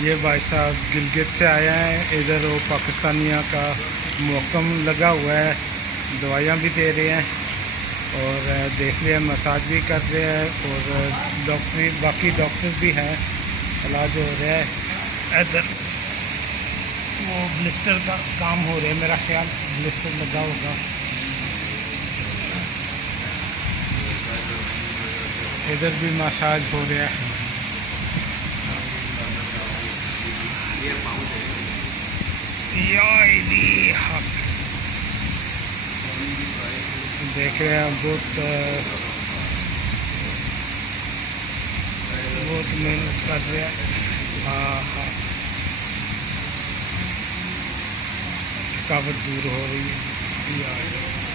ये भाई साहब गिलगित से आया है। इधर वो पाकिस्तानियों का मौकम लगा हुआ है, दवाइयाँ भी दे रहे हैं और देख लिया मसाज भी कर रहे हैं और डॉक्टरी बाकी डॉक्टर भी हैं, इलाज हो रहा है। इधर वो ब्लिस्टर का काम हो रहा है, मेरा ख्याल ब्लिस्टर लगा होगा। इधर भी मसाज हो रहा है। देख रहे हैं बहुत मेहनत कर रहे हैं। हाँ, थकावट दूर हो रही है।